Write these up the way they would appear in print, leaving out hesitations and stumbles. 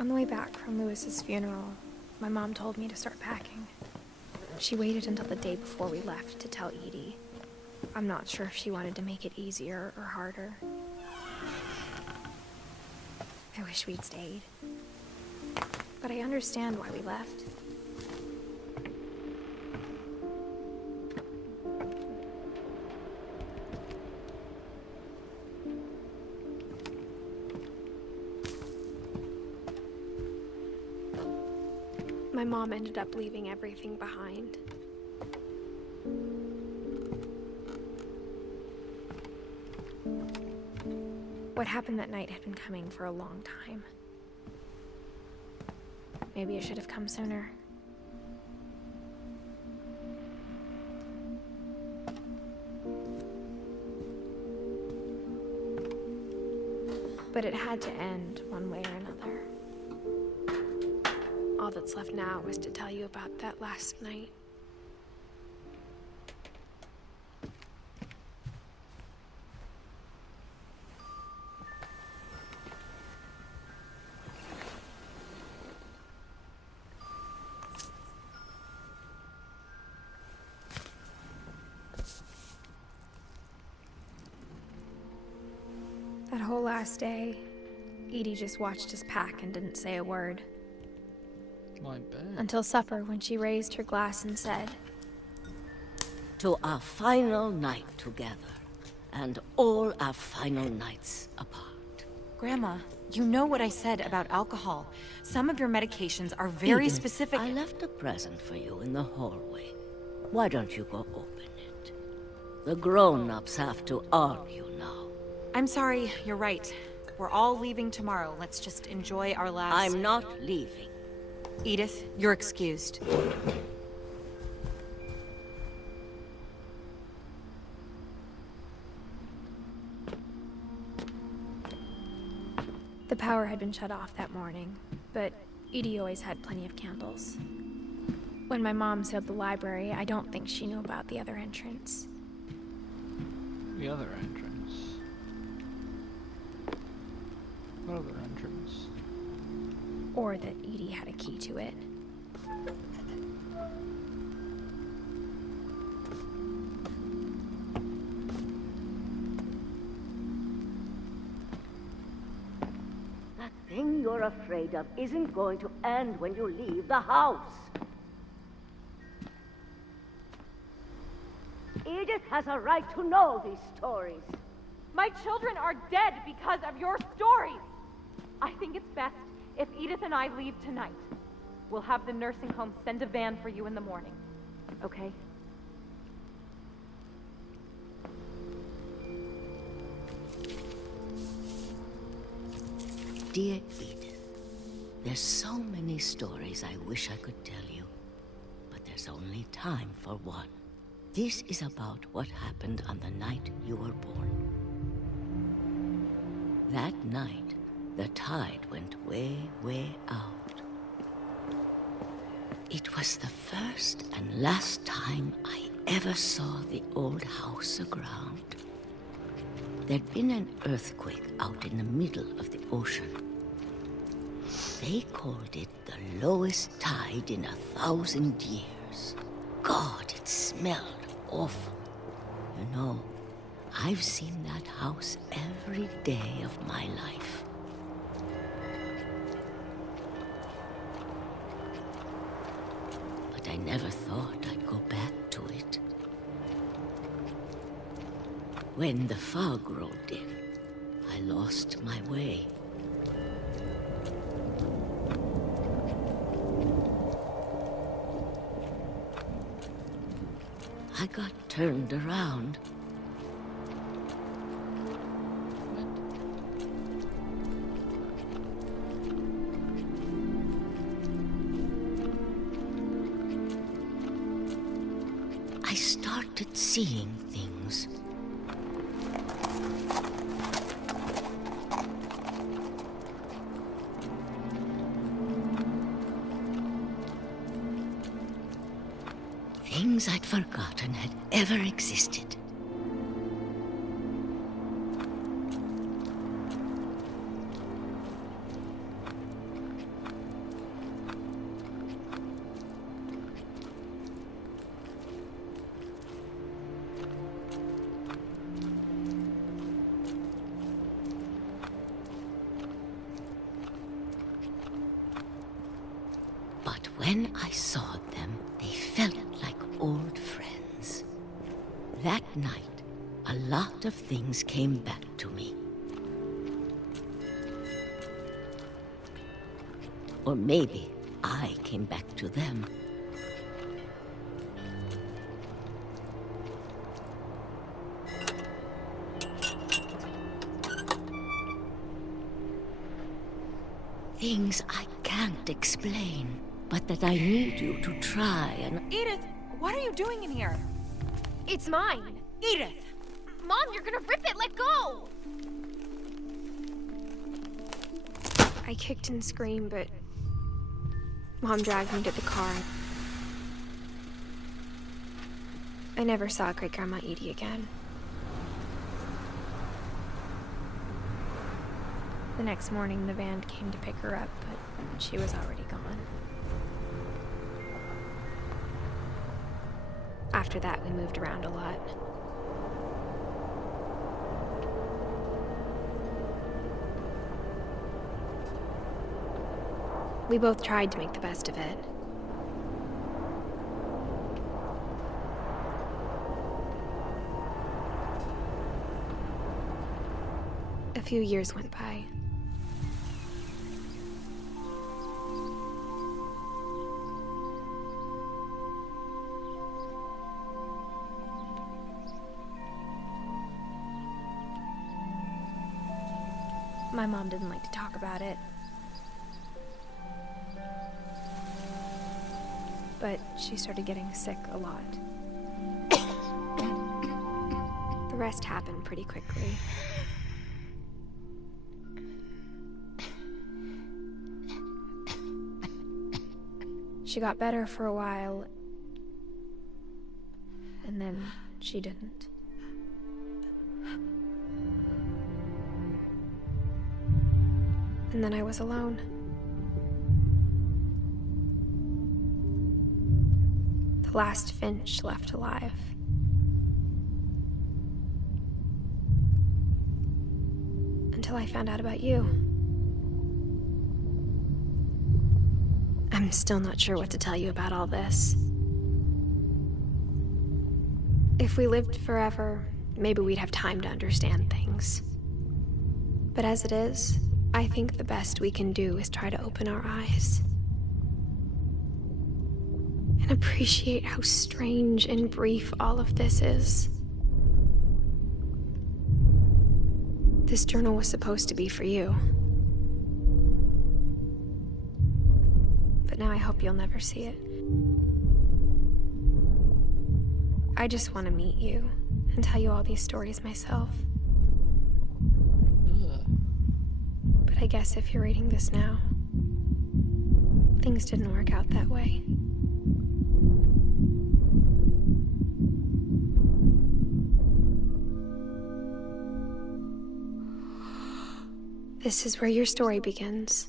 On the way back from Lewis's funeral, my mom told me to start packing. She waited until the day before we left to tell Edie. I'm not sure if she wanted to make it easier or harder. I wish we'd stayed. But I understand why we left. My mom ended up leaving everything behind. What happened that night had been coming for a long time. Maybe it should have come sooner. But it had to end one way or another. All that's left now is to tell you about that last night. That whole last day, Edie just watched us pack and didn't say a word. My bad. Until supper, when she raised her glass and said, "To our final night together, and all our final nights apart." Grandma, you know what I said about alcohol. Some of your medications are very Edith, specific. I left a present for you in the hallway. Why don't you go open it? The grown-ups have to argue now. I'm sorry, you're right. We're all leaving tomorrow. Let's just enjoy our last... I'm not leaving. Edith, you're excused. the power had been shut off that morning, but Edie always had plenty of candles. When my mom sealed the library, I don't think she knew about the other entrance. The other entrance? What other entrance? Or that Edie had a key to it. That thing you're afraid of isn't going to end when you leave the house. Edith has a right to know these stories. My children are dead because of your stories. I think it's best if Edith and I leave tonight. We'll have the nursing home send a van for you in the morning. Okay? Dear Edith, there's so many stories I wish I could tell you, but there's only time for one. This is about what happened on the night you were born. That night, the tide went way, way out. It was the first and last time I ever saw the old house aground. There'd been an earthquake out in the middle of the ocean. They called it the lowest tide in 1,000 years. God, it smelled awful. You know, I've seen that house every day of my life. But I never thought I'd go back to it. When the fog rolled in, I lost my way. I got turned around. I started seeing things. Things I'd forgotten had ever existed. I saw them, they felt like old friends. That night, a lot of things came back to me. Or maybe I came back to them. Things I can't explain, but that I need you to try and... Edith, what are you doing in here? It's mine! Edith! Mom, you're gonna rip it! Let go! I kicked and screamed, but Mom dragged me to the car. I never saw Great-Grandma Edie again. The next morning, the van came to pick her up, but she was already gone. After that, we moved around a lot. We both tried to make the best of it. A few years went by. My mom didn't like to talk about it. But she started getting sick a lot. The rest happened pretty quickly. She got better for a while, and then she didn't. And then I was alone. The last Finch left alive. Until I found out about you. I'm still not sure what to tell you about all this. If we lived forever, maybe we'd have time to understand things. But as it is, I think the best we can do is try to open our eyes. And appreciate how strange and brief all of this is. This journal was supposed to be for you. But now I hope you'll never see it. I just want to meet you and tell you all these stories myself. But I guess if you're reading this now, things didn't work out that way. This is where your story begins.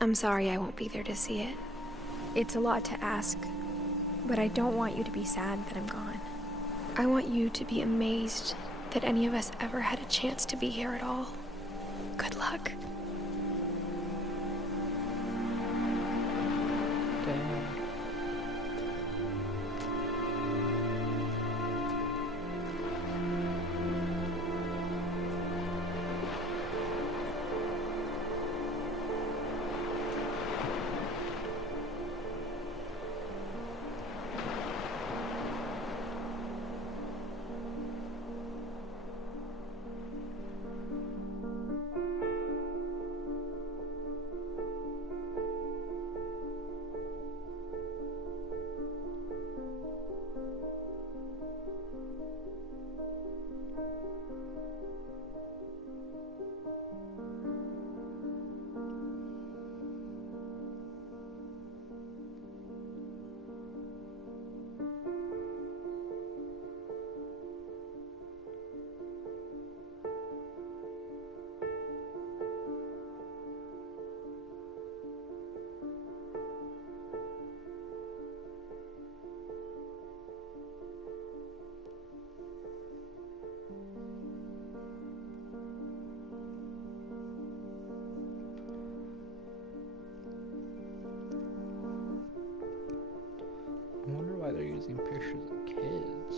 I'm sorry I won't be there to see it. It's a lot to ask, but I don't want you to be sad that I'm gone. I want you to be amazed that any of us ever had a chance to be here at all. Good luck. Damn. pictures of kids.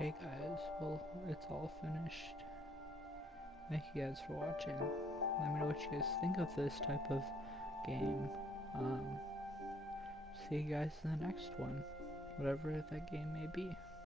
Okay guys, well, it's all finished. Thank you guys for watching. Let me know what you guys think of this type of game. See you guys in the next one, whatever that game may be.